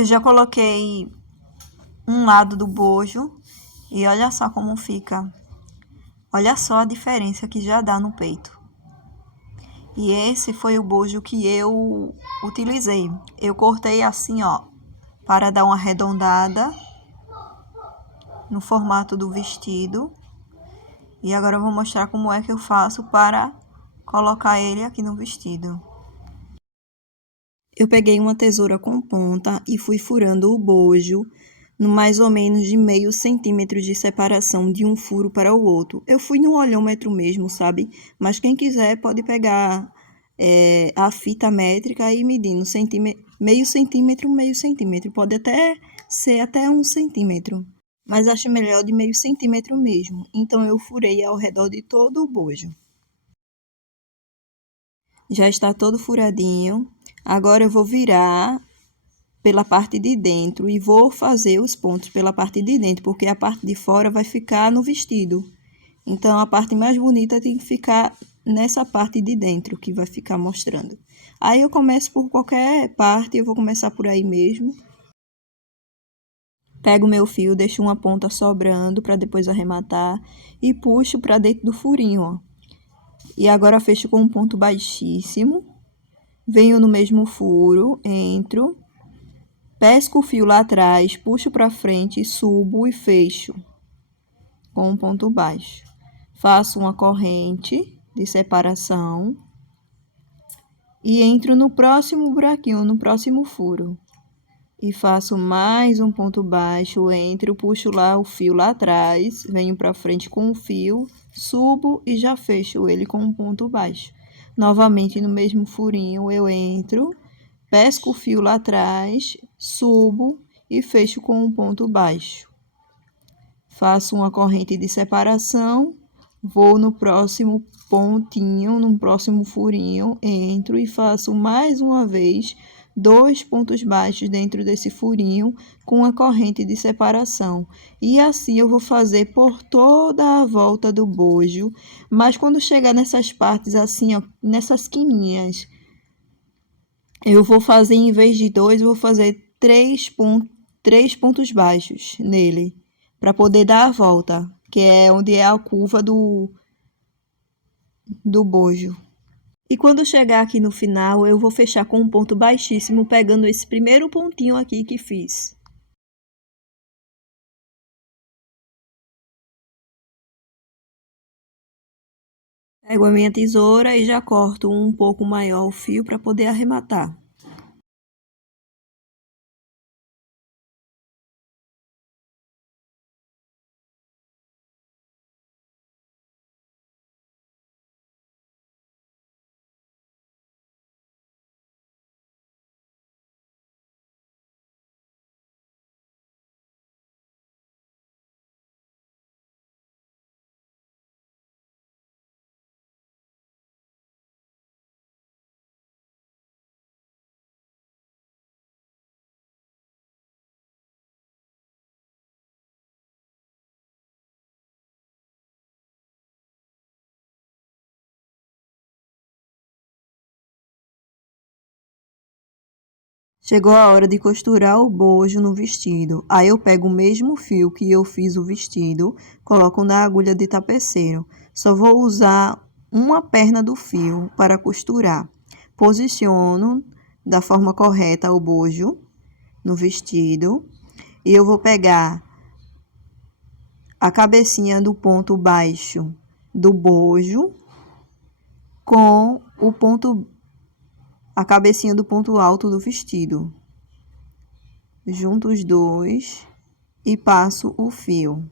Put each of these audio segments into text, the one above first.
Eu já coloquei um lado do bojo e olha só como fica. Olha só a diferença que já dá no peito. E esse foi o bojo que eu utilizei. Eu cortei assim, ó, para dar uma arredondada no formato do vestido. E agora eu vou mostrar como é que eu faço para colocar ele aqui no vestido. Eu peguei uma tesoura com ponta e fui furando o bojo no mais ou menos de meio centímetro de separação de um furo para o outro. Eu fui no olhômetro mesmo, sabe? Mas quem quiser pode pegar a fita métrica e medindo meio centímetro. Pode até ser até 1 centímetro. Mas acho melhor de meio centímetro mesmo. Então, eu furei ao redor de todo o bojo. Já está todo furadinho. Agora eu vou virar pela parte de dentro e vou fazer os pontos pela parte de dentro, porque a parte de fora vai ficar no vestido. Então, a parte mais bonita tem que ficar nessa parte de dentro, que vai ficar mostrando. Aí eu começo por qualquer parte, eu vou começar por aí mesmo. Pego meu fio, deixo uma ponta sobrando para depois arrematar e puxo para dentro do furinho, ó. E agora fecho com um ponto baixíssimo. Venho no mesmo furo, entro, pesco o fio lá atrás, puxo para frente, subo e fecho com um ponto baixo. Faço uma corrente de separação e entro no próximo buraquinho, no próximo furo. E faço mais um ponto baixo, entro, puxo lá o fio lá atrás, venho para frente com o fio, subo e já fecho ele com um ponto baixo. Novamente no mesmo furinho eu entro, pesco o fio lá atrás, subo e fecho com um ponto baixo. Faço uma corrente de separação, vou no próximo pontinho, no próximo furinho, entro e faço mais uma vez 2 pontos baixos dentro desse furinho com a corrente de separação. E assim eu vou fazer por toda a volta do bojo, mas quando chegar nessas partes assim, ó, nessas quininhas, eu vou fazer, em vez de 2, eu vou fazer 3 pontos baixos nele, para poder dar a volta, que é onde é a curva do bojo. E quando chegar aqui no final, eu vou fechar com um ponto baixíssimo, pegando esse primeiro pontinho aqui que fiz. Pego a minha tesoura e já corto um pouco maior o fio para poder arrematar. Chegou a hora de costurar o bojo no vestido. Aí eu pego o mesmo fio que eu fiz o vestido, coloco na agulha de tapeceiro. Só vou usar uma perna do fio para costurar. Posiciono da forma correta o bojo no vestido e eu vou pegar a cabecinha do ponto baixo do bojo com a cabecinha do ponto alto do vestido. Junto os dois e passo o fio,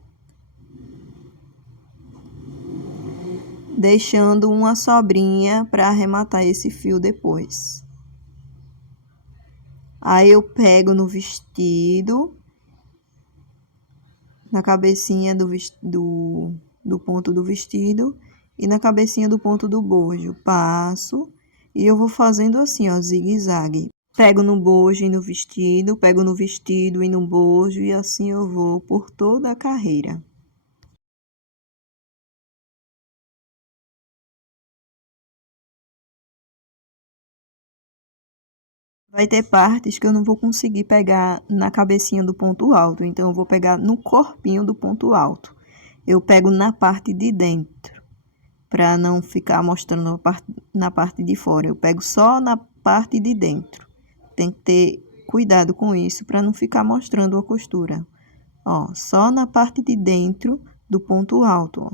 deixando uma sobrinha para arrematar esse fio depois. Aí eu pego no vestido, na cabecinha do ponto do vestido e na cabecinha do ponto do bojo. Passo e eu vou fazendo assim, ó, zigue-zague. Pego no bojo e no vestido, pego no vestido e no bojo e assim eu vou por toda a carreira. Vai ter partes que eu não vou conseguir pegar na cabecinha do ponto alto, então eu vou pegar no corpinho do ponto alto. Eu pego na parte de dentro, para não ficar mostrando na parte de fora. Eu pego só na parte de dentro. Tem que ter cuidado com isso para não ficar mostrando a costura. Ó, só na parte de dentro do ponto alto, ó.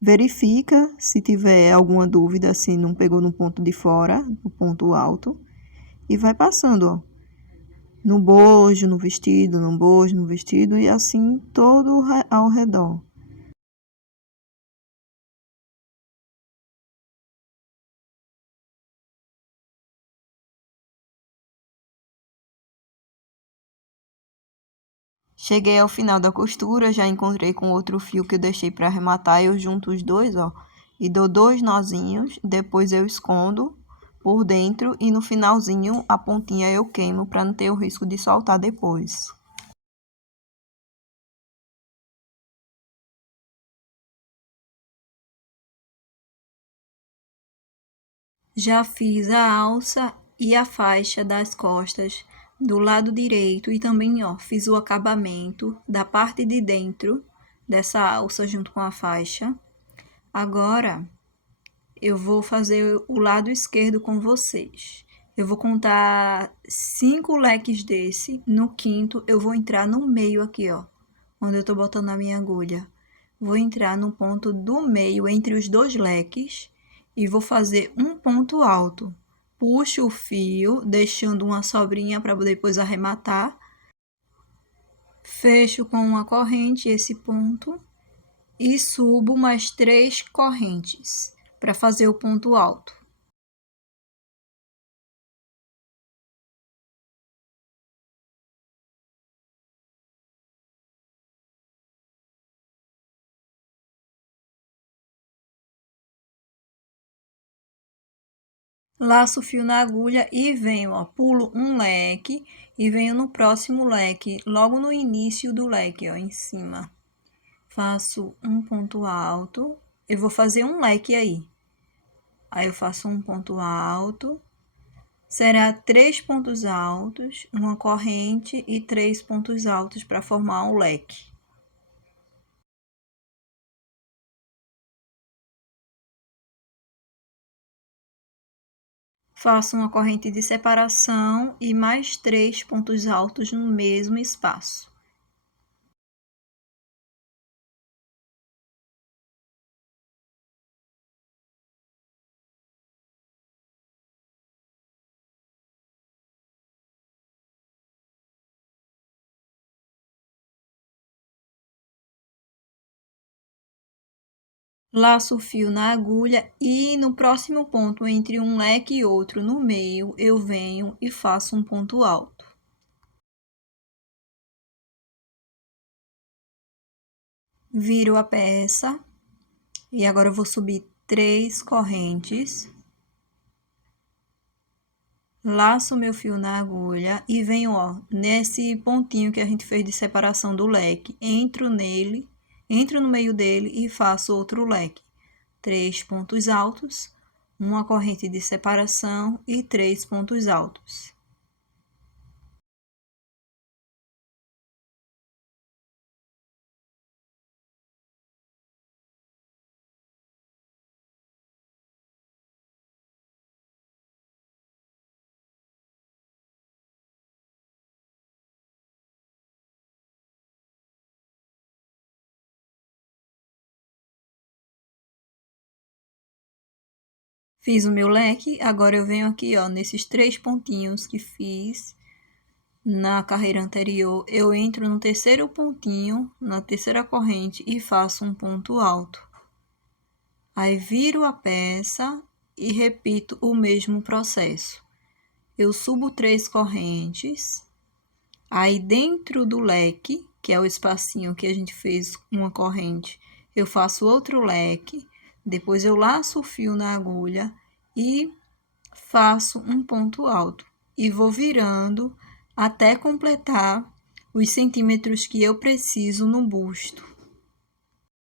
Verifica se tiver alguma dúvida, se não pegou no ponto de fora, no ponto alto. E vai passando, ó, no bojo, no vestido, no bojo, no vestido, e assim todo ao redor. Cheguei ao final da costura, já encontrei com outro fio que eu deixei para arrematar, eu junto os dois, ó, e dou 2 nozinhos, depois eu escondo por dentro e no finalzinho a pontinha eu queimo para não ter o risco de soltar depois. Já fiz a alça e a faixa das costas do lado direito e também, ó, fiz o acabamento da parte de dentro dessa alça junto com a faixa. Agora, eu vou fazer o lado esquerdo com vocês. Eu vou contar 5 leques desse. No quinto, eu vou entrar no meio aqui, ó, onde eu tô botando a minha agulha. Vou entrar no ponto do meio entre os 2 leques e vou fazer um ponto alto. Puxo o fio, deixando uma sobrinha para depois arrematar. Fecho com uma corrente esse ponto e subo mais 3 correntes para fazer o ponto alto. Laço o fio na agulha e venho, ó, pulo um leque e venho no próximo leque, logo no início do leque, ó, em cima. Faço um ponto alto, eu vou fazer um leque aí. Aí eu faço um ponto alto, será 3 pontos altos, uma corrente e 3 pontos altos para formar um leque. Faço uma corrente de separação e mais 3 pontos altos no mesmo espaço. Laço o fio na agulha e no próximo ponto, entre um leque e outro no meio, eu venho e faço um ponto alto. Viro a peça e agora eu vou subir 3 correntes. Laço meu fio na agulha e venho, ó, nesse pontinho que a gente fez de separação do leque, entro no meio dele e faço outro leque. 3 pontos altos, uma corrente de separação e 3 pontos altos. Fiz o meu leque, agora eu venho aqui, ó, nesses 3 pontinhos que fiz na carreira anterior, eu entro no terceiro pontinho, na terceira corrente e faço um ponto alto. Aí viro a peça e repito o mesmo processo. Eu subo 3 correntes, aí dentro do leque, que é o espacinho que a gente fez uma corrente, eu faço outro leque, depois eu laço o fio na agulha e faço um ponto alto e vou virando até completar os centímetros que eu preciso no busto.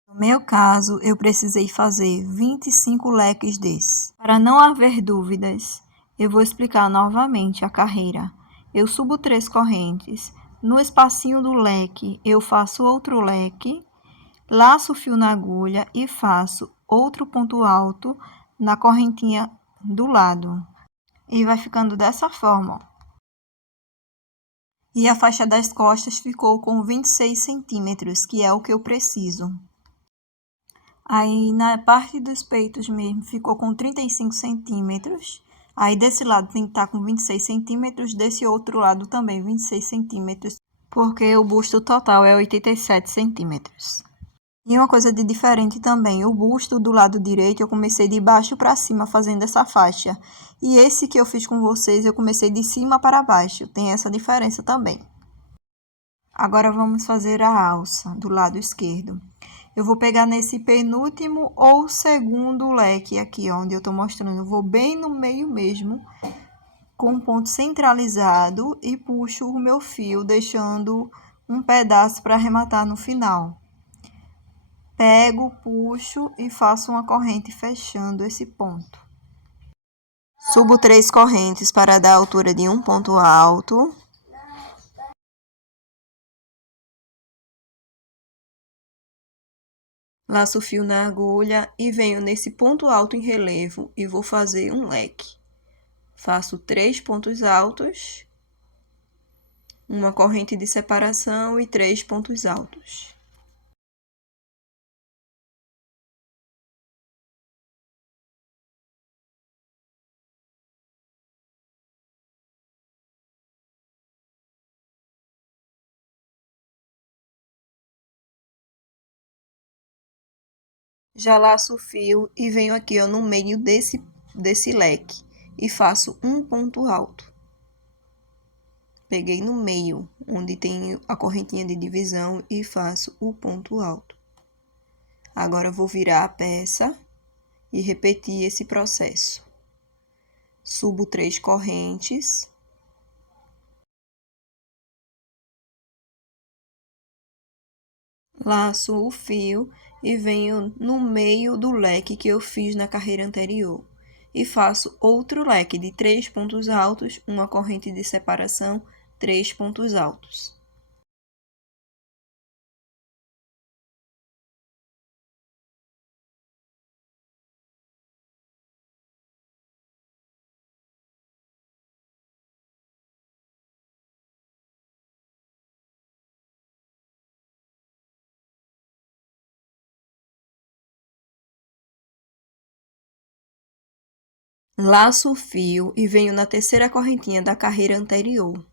No meu caso, eu precisei fazer 25 leques desses. Para não haver dúvidas, Eu vou explicar novamente a carreira. Eu subo 3 correntes. No espacinho do leque, eu faço outro leque, laço o fio na agulha e faço outro ponto alto na correntinha do lado. E vai ficando dessa forma, ó. E a faixa das costas ficou com 26 centímetros, que é o que eu preciso. Aí, na parte dos peitos mesmo, ficou com 35 centímetros. Aí, desse lado tem que estar com 26 centímetros, desse outro lado também 26 centímetros, porque o busto total é 87 centímetros. E uma coisa de diferente também, o busto do lado direito eu comecei de baixo para cima fazendo essa faixa. E esse que eu fiz com vocês, eu comecei de cima para baixo, tem essa diferença também. Agora vamos fazer a alça do lado esquerdo. Eu vou pegar nesse penúltimo ou segundo leque aqui, onde eu tô mostrando. Eu vou bem no meio mesmo, com um ponto centralizado e puxo o meu fio, deixando um pedaço para arrematar no final. Pego, puxo e faço uma corrente fechando esse ponto. Subo 3 correntes para dar a altura de um ponto alto. Laço o fio na agulha e venho nesse ponto alto em relevo e vou fazer um leque. Faço 3 pontos altos, uma corrente de separação e 3 pontos altos. Já laço o fio e venho aqui, ó, no meio desse leque e faço um ponto alto. Peguei no meio, onde tem a correntinha de divisão e faço o ponto alto. Agora, vou virar a peça e repetir esse processo. Subo 3 correntes. Laço o fio e venho no meio do leque que eu fiz na carreira anterior. E faço outro leque de 3 pontos altos, uma corrente de separação, 3 pontos altos. Laço o fio e venho na terceira correntinha da carreira anterior,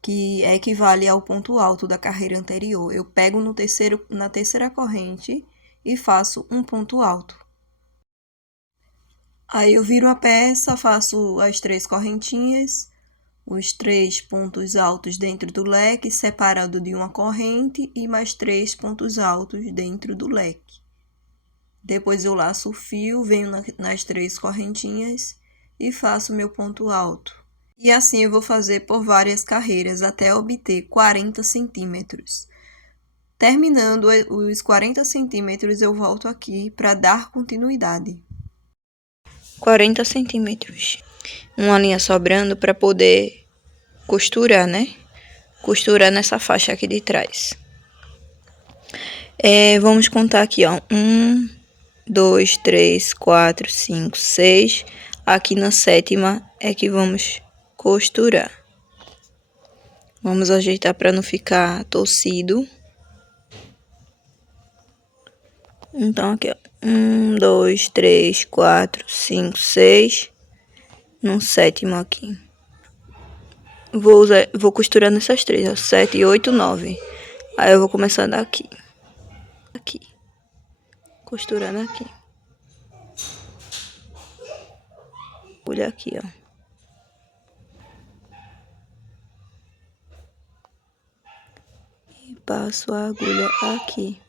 que equivale ao ponto alto da carreira anterior. Eu pego na terceira corrente e faço um ponto alto. Aí eu viro a peça, faço as 3 correntinhas, os 3 pontos altos dentro do leque, separado de uma corrente, e mais 3 pontos altos dentro do leque. Depois eu laço o fio, venho nas 3 correntinhas e faço meu ponto alto. E assim eu vou fazer por várias carreiras até obter 40 centímetros. Terminando os 40 centímetros, eu volto aqui para dar continuidade. 40 centímetros. Uma linha sobrando para poder costurar, né? Costurar nessa faixa aqui de trás. Vamos contar aqui, ó. 1, 2, 3, 4, 5, 6. Aqui na sétima é que vamos costurar. Vamos ajeitar para não ficar torcido. Então, aqui, ó. 1, 2, 3, 4, 5, 6. No sétimo aqui. Vou costurar nessas 3, ó. 7, 8, 9. Aí eu vou começar daqui. Aqui. Costurando aqui. Olha aqui, ó. E passo a agulha aqui.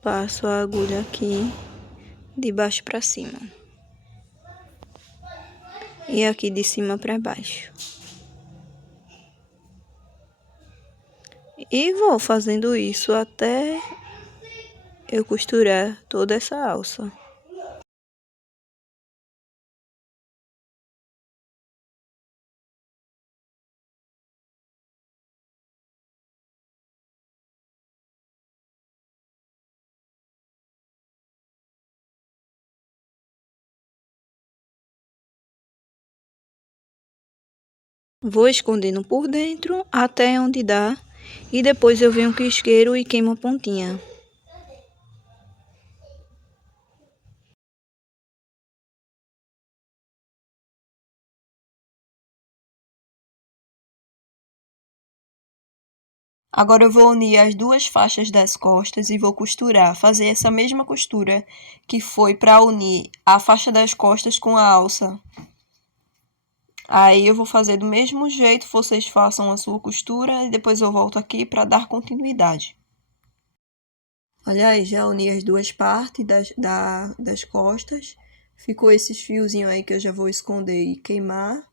Passo a agulha aqui, de baixo para cima. E aqui de cima para baixo. E vou fazendo isso até eu costurar toda essa alça. Vou escondendo por dentro até onde dá e depois eu venho com o isqueiro e queimo a pontinha. Agora eu vou unir as duas faixas das costas e vou costurar, fazer essa mesma costura que foi para unir a faixa das costas com a alça. Aí eu vou fazer do mesmo jeito, vocês façam a sua costura e depois eu volto aqui para dar continuidade. Olha aí, já uni as duas partes das costas. Ficou esses fiozinhos aí que eu já vou esconder e queimar.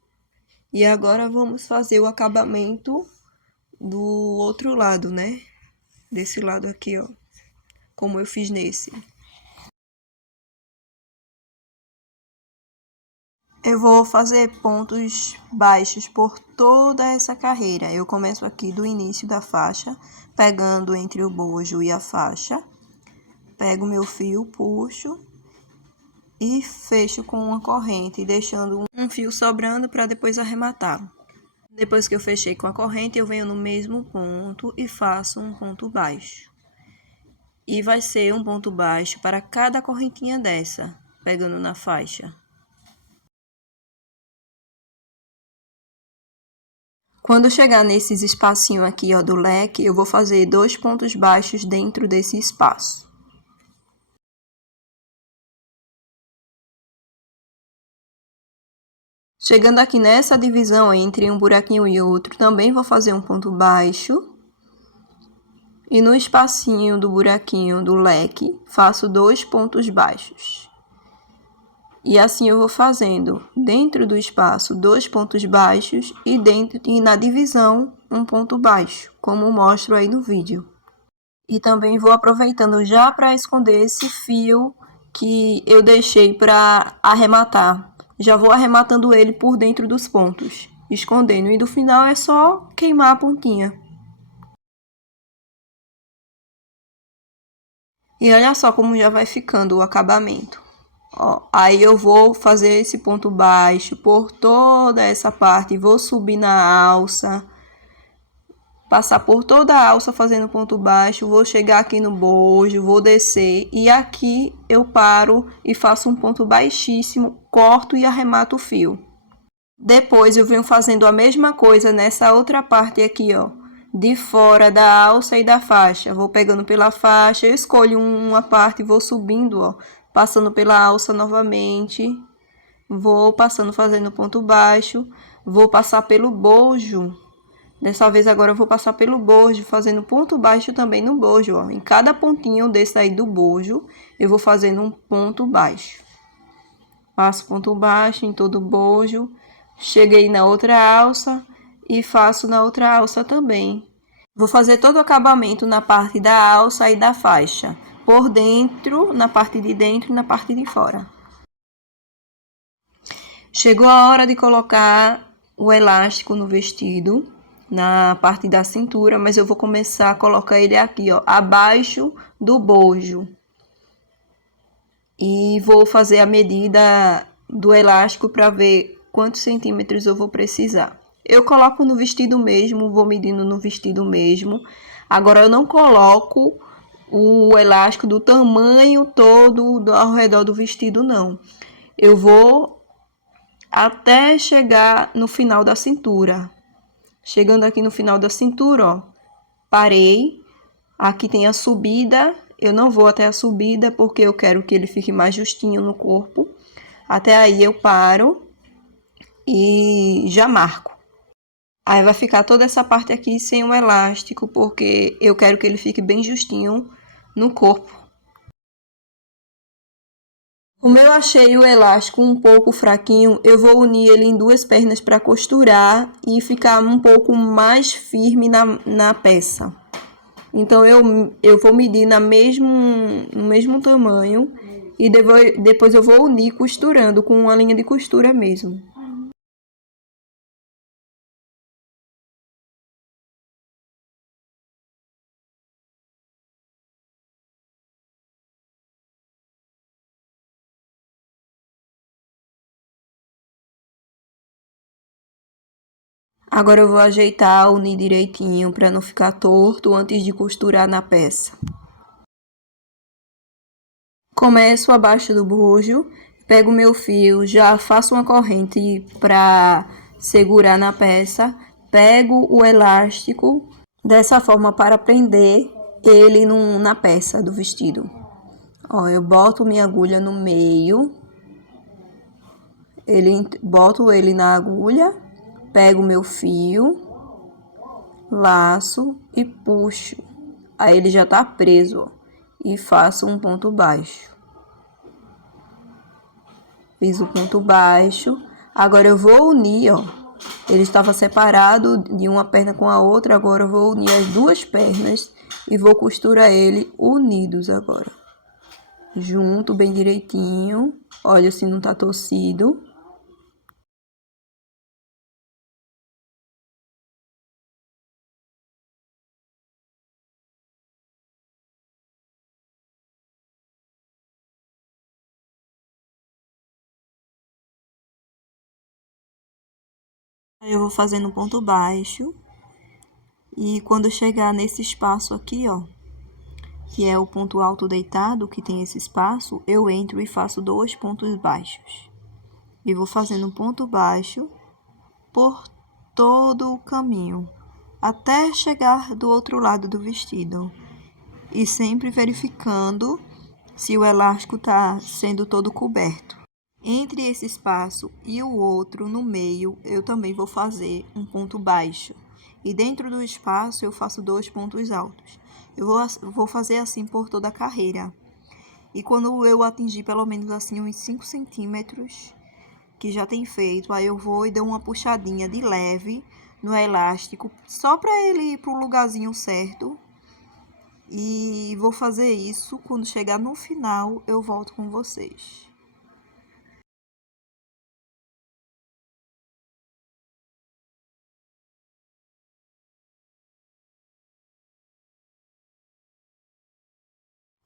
E agora vamos fazer o acabamento do outro lado, né? Desse lado aqui, ó. Como eu fiz nesse. Eu vou fazer pontos baixos por toda essa carreira. Eu começo aqui do início da faixa, pegando entre o bojo e a faixa. Pego meu fio, puxo e fecho com uma corrente, deixando um fio sobrando para depois arrematar. Depois que eu fechei com a corrente, eu venho no mesmo ponto e faço um ponto baixo. E vai ser um ponto baixo para cada correntinha dessa, pegando na faixa. Quando chegar nesses espacinhos aqui, ó, do leque, eu vou fazer 2 pontos baixos dentro desse espaço. Chegando aqui nessa divisão entre um buraquinho e outro, também vou fazer um ponto baixo. E no espacinho do buraquinho do leque, faço 2 pontos baixos. E assim eu vou fazendo dentro do espaço 2 pontos baixos e na divisão um ponto baixo, como mostro aí no vídeo. E também vou aproveitando já para esconder esse fio que eu deixei para arrematar. Já vou arrematando ele por dentro dos pontos, escondendo. E no final é só queimar a pontinha. E olha só como já vai ficando o acabamento. Ó, aí eu vou fazer esse ponto baixo por toda essa parte, vou subir na alça, passar por toda a alça fazendo ponto baixo, vou chegar aqui no bojo, vou descer e aqui eu paro e faço um ponto baixíssimo, corto e arremato o fio. Depois eu venho fazendo a mesma coisa nessa outra parte aqui, ó, de fora da alça e da faixa. Vou pegando pela faixa, eu escolho uma parte e vou subindo, ó, passando pela alça novamente, vou passando fazendo ponto baixo, vou passar pelo bojo. Dessa vez agora eu vou passar pelo bojo, fazendo ponto baixo também no bojo, ó. Em cada pontinho desse aí do bojo, eu vou fazendo um ponto baixo. Faço ponto baixo em todo o bojo, cheguei na outra alça e faço na outra alça também. Vou fazer todo o acabamento na parte da alça e da faixa, por dentro, na parte de dentro e na parte de fora. Chegou a hora de colocar o elástico no vestido, na parte da cintura, mas eu vou começar a colocar ele aqui, ó, abaixo do bojo. E vou fazer a medida do elástico para ver quantos centímetros eu vou precisar. Eu coloco no vestido mesmo, vou medindo no vestido mesmo. Agora eu não coloco o elástico do tamanho todo ao redor do vestido, não. Eu vou até chegar no final da cintura. Chegando aqui no final da cintura, ó, parei. Aqui tem a subida. Eu não vou até a subida porque eu quero que ele fique mais justinho no corpo. Até aí eu paro e já marco. Aí vai ficar toda essa parte aqui sem o elástico, porque eu quero que ele fique bem justinho no corpo. Como eu achei o elástico um pouco fraquinho, eu vou unir ele em 2 pernas para costurar e ficar um pouco mais firme na peça. Então, eu vou medir no mesmo tamanho e depois eu vou unir costurando com uma linha de costura mesmo. Agora eu vou ajeitar, unir direitinho para não ficar torto antes de costurar na peça. Começo abaixo do bojo, pego o meu fio, já faço uma corrente para segurar na peça, pego o elástico dessa forma para prender ele na peça do vestido. Ó, eu boto minha agulha no meio, boto ele na agulha, pego o meu fio, laço e puxo. Aí ele já tá preso, ó, e faço um ponto baixo. Fiz o ponto baixo. Agora eu vou unir, ó. Ele estava separado de uma perna com a outra, agora eu vou unir as duas pernas e vou costurar ele unidos agora. Junto bem direitinho. Olha se não tá torcido. Aí eu vou fazendo ponto baixo. E quando chegar nesse espaço aqui, ó, que é o ponto alto deitado, que tem esse espaço, eu entro e faço 2 pontos baixos. E vou fazendo ponto baixo por todo o caminho, até chegar do outro lado do vestido. E sempre verificando se o elástico está sendo todo coberto. Entre esse espaço e o outro, no meio, eu também vou fazer um ponto baixo. E dentro do espaço, eu faço 2 pontos altos. Eu vou fazer assim por toda a carreira. E quando eu atingir pelo menos assim uns 5 centímetros, que já tem feito, aí eu vou e dou uma puxadinha de leve no elástico, só para ele ir pro lugarzinho certo. E vou fazer isso, quando chegar no final, eu volto com vocês.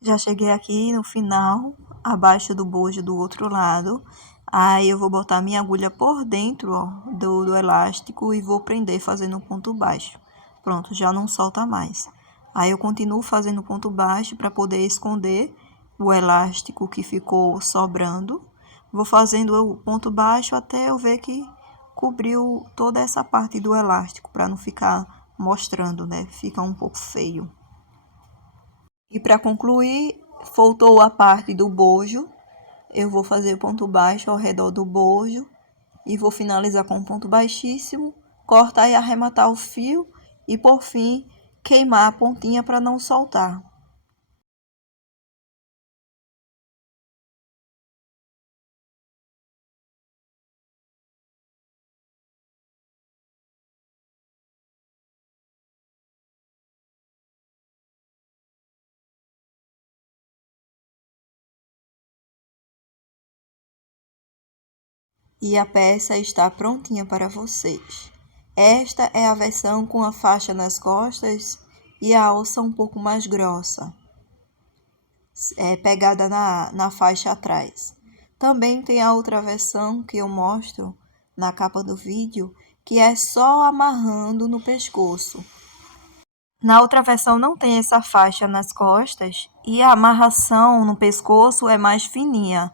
Já cheguei aqui no final, abaixo do bojo do outro lado. Aí eu vou botar minha agulha por dentro, ó, do elástico e vou prender fazendo um ponto baixo. Pronto, já não solta mais. Aí eu continuo fazendo ponto baixo para poder esconder o elástico que ficou sobrando. Vou fazendo o ponto baixo até eu ver que cobriu toda essa parte do elástico, para não ficar mostrando, né? Fica um pouco feio. E para concluir, faltou a parte do bojo. Eu vou fazer ponto baixo ao redor do bojo e vou finalizar com um ponto baixíssimo, cortar e arrematar o fio e, por fim, queimar a pontinha para não soltar. E a peça está prontinha para vocês. Esta é a versão com a faixa nas costas e a alça um pouco mais grossa, pegada na faixa atrás. Também tem a outra versão que eu mostro na capa do vídeo, que é só amarrando no pescoço. Na outra versão não tem essa faixa nas costas e a amarração no pescoço é mais fininha.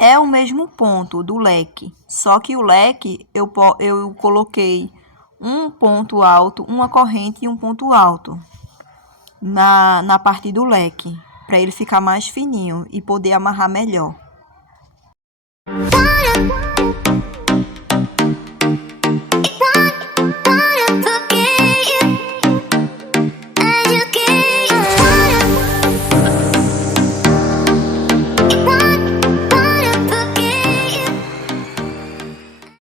É o mesmo ponto do leque, só que o leque eu coloquei um ponto alto, uma corrente e um ponto alto na parte do leque, para ele ficar mais fininho e poder amarrar melhor.